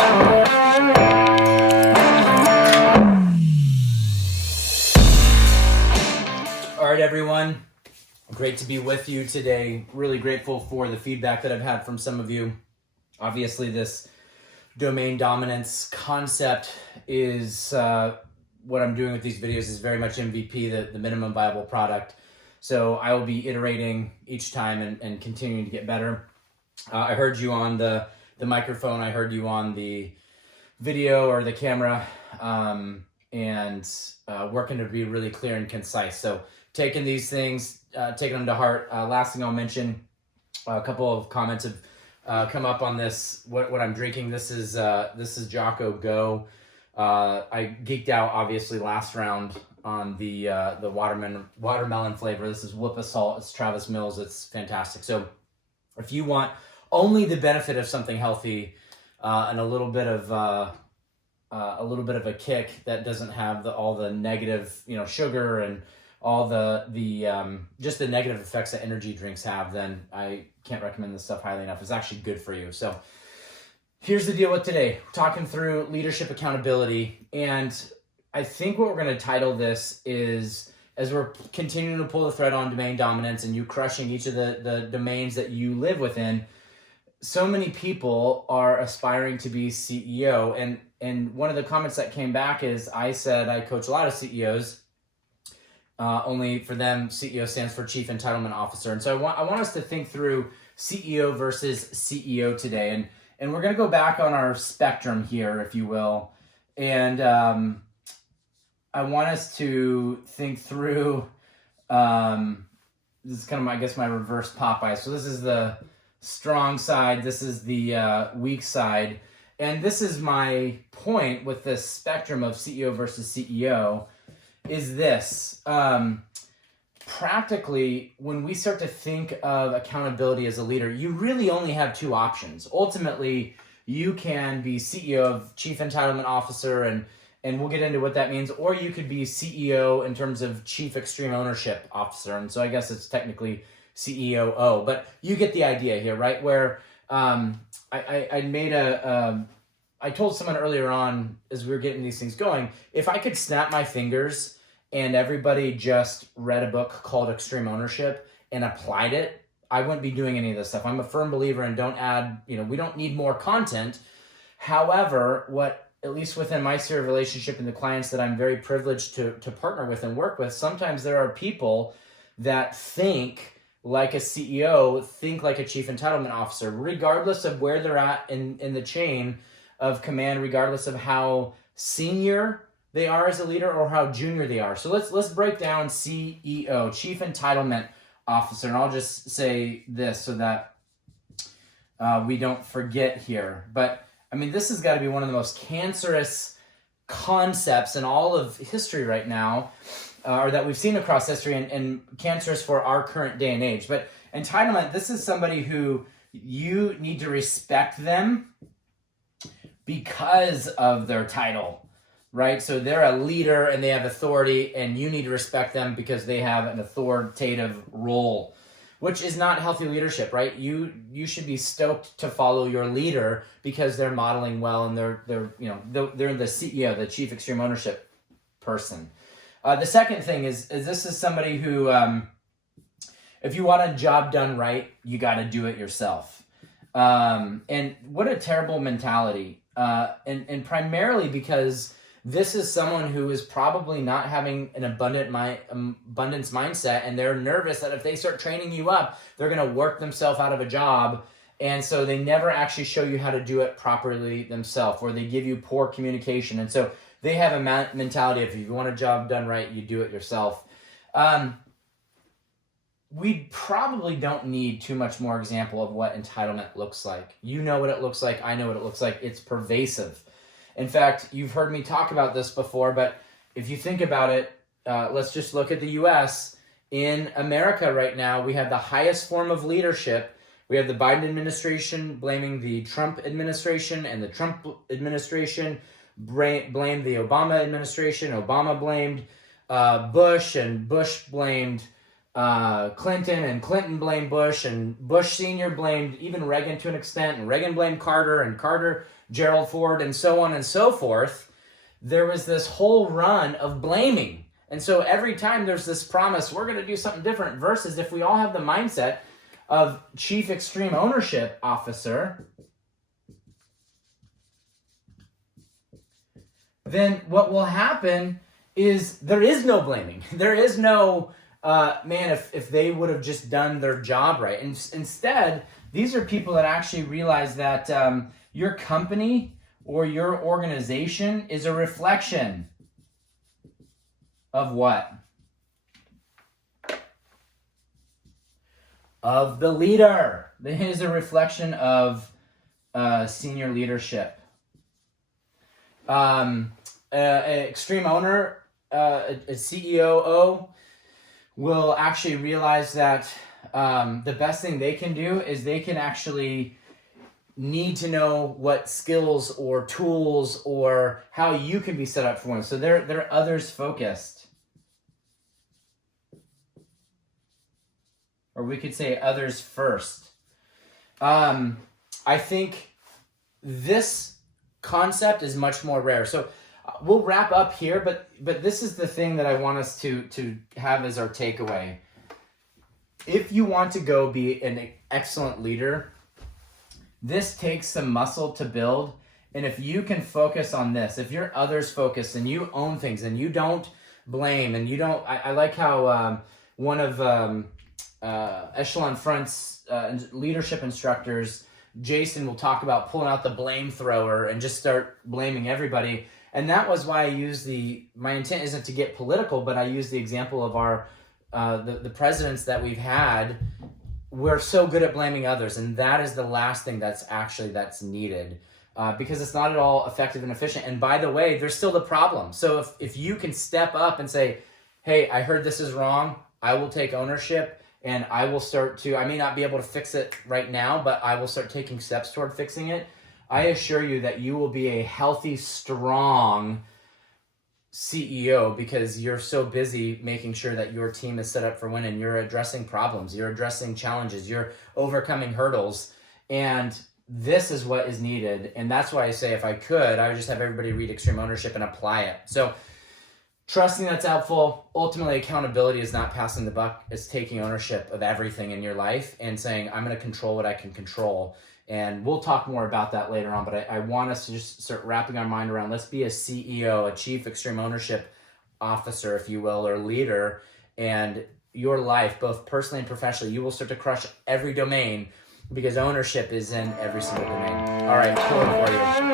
All right, everyone. Great to be with you today. Really grateful for the feedback that I've had from some of you. Obviously, this domain dominance concept is what I'm doing with these videos is very much MVP, the minimum viable product. So I will be iterating each time and continuing to get better. I heard you on the microphone. I heard you on the video or the camera, and working to be really clear and concise. So taking these things, taking them to heart. Last thing I'll mention, a couple of comments have come up on this, what I'm drinking. This is Jocko GO. I geeked out, obviously, last round on the watermelon flavor. This is Whoop Salt. It's Travis Mills. It's fantastic. So if you want only the benefit of something healthy and a little bit of a kick that doesn't have all the negative, sugar and all the just the negative effects that energy drinks have, then I can't recommend this stuff highly enough. It's actually good for you. So here's the deal with today. We're talking through leadership accountability. And I think what we're going to title this is, as we're continuing to pull the thread on domain dominance and you crushing each of the domains that you live within, so many people are aspiring to be CEO. And one of the comments that came back is, I said I coach a lot of CEOs. Only for them, CEO stands for Chief Entitlement Officer. And so I want us to think through CEO versus CEO today. And we're going to go back on our spectrum here, if you will. And I want us to think through, this is kind of, my reverse Popeye. So this is the strong side. This is the weak side. And this is my point with this spectrum of CEO versus CEO. Is this. Practically, when we start to think of accountability as a leader, you really only have two options. Ultimately, you can be CEO of Chief Entitlement Officer, and we'll get into what that means, or you could be CEO in terms of Chief Extreme Ownership Officer. And so I guess it's technically CEOO, but you get the idea here, right? Where I told someone earlier on, as we were getting these things going, if I could snap my fingers and everybody just read a book called Extreme Ownership and applied it, I wouldn't be doing any of this stuff. I'm a firm believer in don't add, we don't need more content. However, at least within my sphere of relationship and the clients that I'm very privileged to partner with and work with, sometimes there are people that think like a CEO, think like a Chief Entitlement Officer, regardless of where they're at in the chain of command, regardless of how senior they are as a leader or how junior they are. So let's break down CEO, Chief Entitlement Officer, and I'll just say this so that we don't forget here. But this has got to be one of the most cancerous concepts in all of history right now, or that we've seen across history, and cancerous for our current day and age. But entitlement, this is somebody who you need to respect them because of their title, right? So they're a leader and they have authority, and you need to respect them because they have an authoritative role, which is not healthy leadership, right? You should be stoked to follow your leader because they're modeling well and they're the CEO, the Chief Extreme Ownership person. The second thing is this is somebody who, if you want a job done right, you got to do it yourself. And what a terrible mentality. And primarily because this is someone who is probably not having an abundance mindset, and they're nervous that if they start training you up, they're going to work themselves out of a job. And so they never actually show you how to do it properly themselves, or they give you poor communication. And so they have a mentality of, if you want a job done right, you do it yourself. We probably don't need too much more example of what entitlement looks like. You know what it looks like. I know what it looks like. It's pervasive. In fact, you've heard me talk about this before, but if you think about it, let's just look at the U.S. In America right now, we have the highest form of leadership. We have the Biden administration blaming the Trump administration, and the Trump administration blamed the Obama administration. Obama blamed Bush, and Bush blamed Clinton, and Clinton blamed Bush, and Bush Sr. blamed even Reagan to an extent, and Reagan blamed Carter, and Carter Gerald Ford, and so on and so forth. There was this whole run of blaming. And so every time there's this promise, we're going to do something different, versus if we all have the mindset of Chief Extreme Ownership Officer, then what will happen is there is no blaming. There is no, man, if they would have just done their job right. And instead, these are people that actually realize that your company or your organization is a reflection of what? Of the leader. It is a reflection of senior leadership. An extreme owner, a CEO will actually realize that the best thing they can do is they can actually need to know what skills or tools or how you can be set up for them. So they're others focused. Or we could say others first. I think this concept is much more rare. So we'll wrap up here, but this is the thing that I want us to have as our takeaway. If you want to go be an excellent leader, this takes some muscle to build. And if you can focus on this, if you're others focused and you own things and you don't blame and you don't, I like how one of Echelon Front's leadership instructors, Jason, will talk about pulling out the Blamethrowers and just start blaming everybody. And that was why I used my intent isn't to get political, but I used the example of our, the presidents that we've had. We're so good at blaming others, and that is the last thing that's needed, because it's not at all effective and efficient. And by the way, there's still the problem. So if you can step up and say, hey, I heard this is wrong, I will take ownership, and I will start to, I may not be able to fix it right now, but I will start taking steps toward fixing it. I assure you that you will be a healthy, strong CEO, because you're so busy making sure that your team is set up for winning. You're addressing problems, you're addressing challenges, you're overcoming hurdles, and this is what is needed. And that's why I say, if I could, I would just have everybody read Extreme Ownership and apply it. So trusting that's helpful. Ultimately, accountability is not passing the buck. It's taking ownership of everything in your life and saying, I'm going to control what I can control. And we'll talk more about that later on, but I want us to just start wrapping our mind around, let's be a CEO, a Chief Extreme Ownership Officer, if you will, or leader, and your life, both personally and professionally, you will start to crush every domain, because ownership is in every single domain. All right, cool for you.